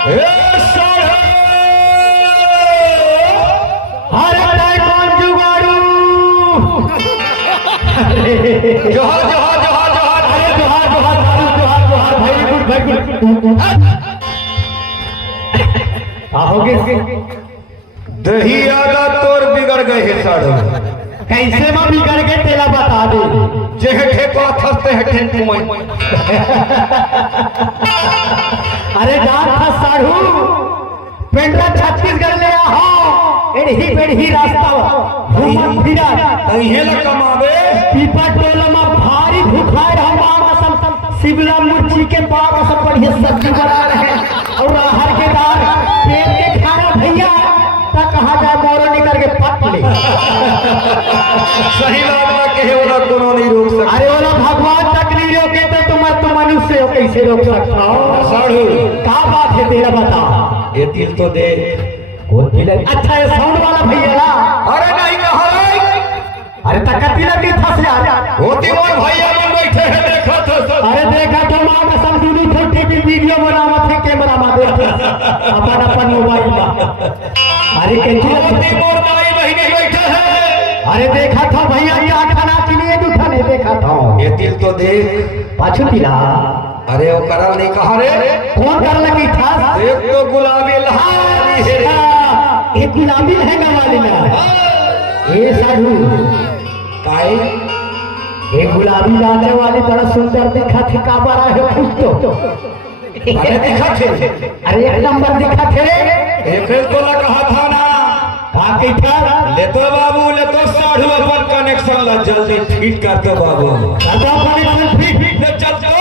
जोहार जोहार जोहार जोहार अरे जोहार जोहार जोहार जोहार वेरी गुड वेरी गुड आओगे दही आगा तोर बिगड़ गए है साड़ो कैसे में बिगड़ गए तेला बता दे जे हेठे को थसते हेठे तुमई अरे जान था साढ़ू पेंड्रा छत्तीसगढ़ ले आओ एड़ी रास्ता घूमत फिरा तइहे ल कमावे पीपा टोला में भारी भूखाए हम असम शिमला मिर्ची के पाग सब बढ़िया सब्जी बना रहे और हर के दाल पेट के खाना भैया तक कहा जाए मोरो निकल के पट ले सही बात ना कहे वाला कोनो नहीं रोक सकता अरे वाला भगवान तक नहीं रोके तो तुम मनुष्य हो कैसे रोक सकता हो साढ़ू क्या बात है तेरा बता ये दिल तो दे अच्छा ये साउंड वाला भैया ना अरे नहीं कहा अरे तकती लगी फंस जा होती मोर भैया मन बैठे हैं देखा तो अरे देखा तो मां कसम दूनी छोटे की वीडियो बनावत है कैमरा में देख अपन अपन मोबाइल में अरे होती मोर दाई बहिनी बैठे हैं अरे देखा था भैया क्या खाना के लिए दुखा नहीं देखा था ये दिल तो दे पाछू दिला अरे वो करल नहीं कहा रे कौन कर लगी था एक तो गुलाबी लहारी है एक गुलाबी लहंगा वाली ना ये साधु काई एक गुलाबी लाने वाली बड़ा सुंदर दिखा थे का बड़ा है खुद तो अरे दिखा थे अरे एक नंबर दिखा थे एक तो ना कहा था ना कहा की था ले तो बाबू ले तो साढ़ू अपन कनेक्शन ला जल्दी फिट कर दो बाबू करता कनेक्शन फिट ले चल तो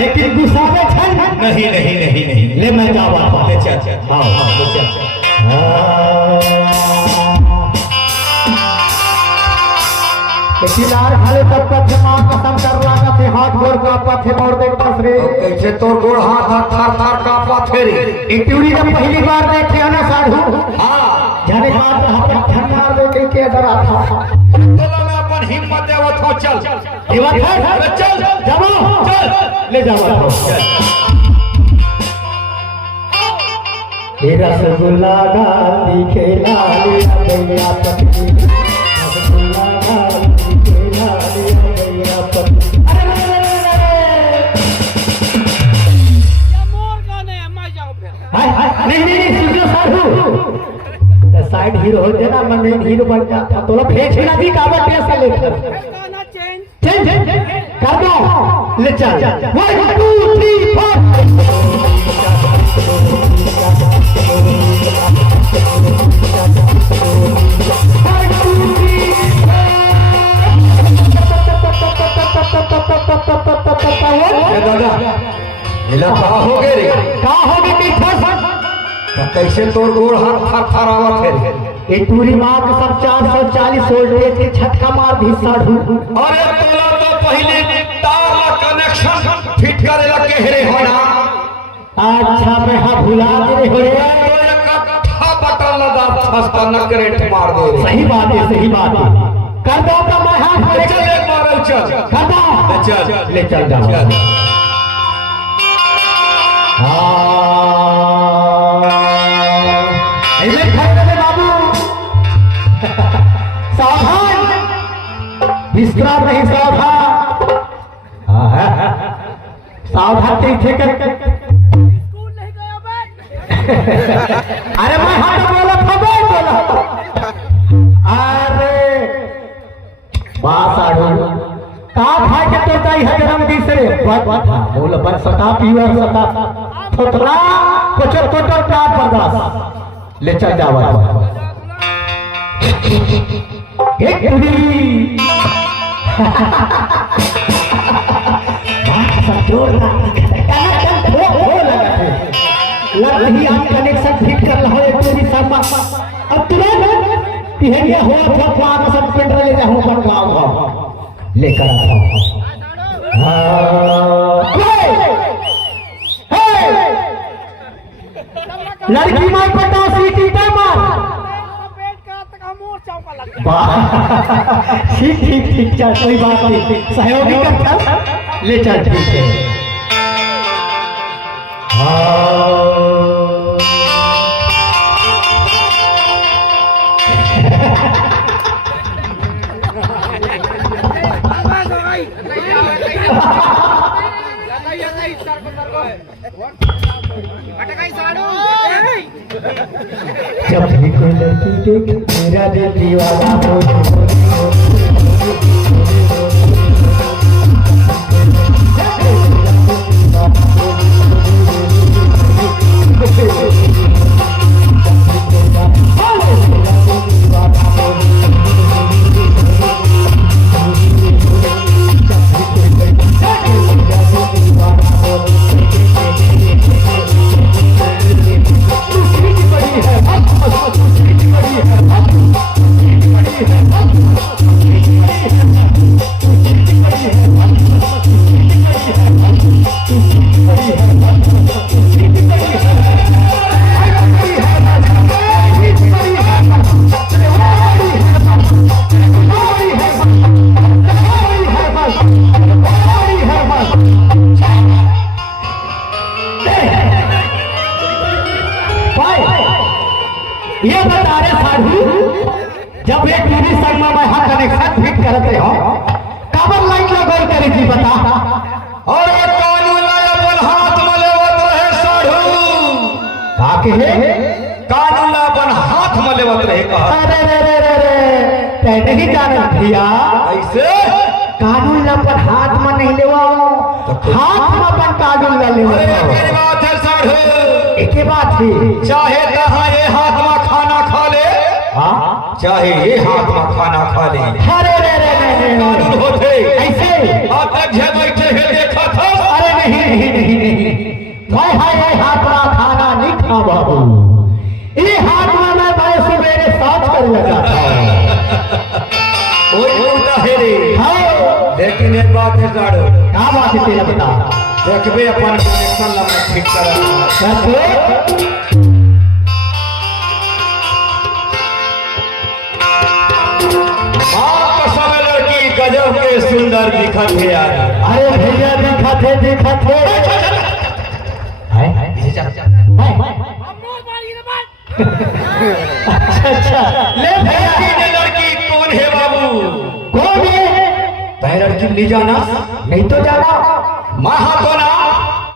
लेकिन गुस्सा में छन नहीं नहीं नहीं नहीं ले मैं जावा ले चल चल हां ले चल किलार खाले तब पथ मां कसम कर लागा थे हाथ गोर का पथे मोड़ दे कसरे कैसे तोर गोड़ हाथ थर थर का पाथे रे इंटूरी ने पहली बार देखे ना साधु हां जाने बात हाथ ठंडार दे के डरा था तोला में अपन हिम्मत देवत हो चल हिम्मत है चल जाओ चल ले जाओ ये रसगुल्ला गांधी खेला ले गया पत्नी रसगुल्ला गांधी खेला ले गया पत्नी या मोर गाने मैं जाऊं फिर नहीं सुनो साधु साइड हीरो हो जाना मैं मेन हीरो बन जाता तो लो फेंक ना दी काबा टेस्ट ले गाना चेंज चल कर दो ले चल 1 2 3 4 दादा नीला कहा हो गए रे कहा हो गए कि फस तो कैसे तोर गोड़ हाथ थर थर आवत है ये टूरी मां के सब 440 वोल्टेज के छटका मार दी साधु अरे तोला तो पहले तार ला कनेक्शन फिट करे ला केहरे होना अच्छा मैं हां भुला दे हो रे था बटन लगा फसता न करेंट मार दे सही बात है कर दो तो मैं हाथ ले चल एक मारल चल कर दो ले चल जाओ ऐसे खड़े बाबू सावधान विश्राम नहीं सावधान सावधान थे कर स्कूल नहीं गया मैं अरे मैं हाथ बोला खबर बोला अरे बात आड़ो का खा के तो ताई है गरम तीसरे बोल बन सता पीवर सता थोतला कोचर कोटर का बर्दाश्त ले चल जावा एक कुड़ी सब जोर लग रही आप कनेक्शन फिट कर रहा हो एक पूरी शर्मा अब तुरंत तिहरिया हो अथवा का सब पेंटर ले जाओ बनवाओ लेकर आओ लड़की माई पटा सीटी पे मार पेट का तक मोर चौका लग ठीक चल कोई बात नहीं सहयोगी करता ले चल ठीक है जब भी कोई लड़की देखे मेरा दिल दीवाना हो ये बता रहे साधु जब एक टीवी संगमा में हाँ कनेक्शन फिट करते हो काबर लाइट लगोई करी थी बता और ये कानून अपन हाथ में लेवत रहे साधु काके है कानून अपन हाथ में लेवत रहे कहा अरे रे रे रे रे तै नहीं जानत भैया ऐसे कानून अपन हाथ में नहीं लेवा हाथ में अपन कानून ला लेवा अरे एक बात है साधु एक बात है चाहे तहाँ ये हाथ में खाना खा ले हाँ चाहे ये हाथ में खाना खा ले अरे रे रे रे कानून होते ऐसे अब तक जे बैठे हैं देखा था अरे नहीं नहीं नहीं नहीं मैं हाय हाथ में खाना नहीं खा बाबू ये हाथ में मैं बड़े सवेरे शौच कर लगा था कोई होता है रे हाँ लेकिन एक बात है साधु क्या बात है तेरा बता देखबे अपन कनेक्शन ला मैं ठीक करा लड़की गजब के सुंदर दिखत है यार अरे भैया दिखत है अच्छा ले भैया ये लड़की कौन है बाबू कौन है तय लड़की ले जाना नहीं तो जाना महा तो ना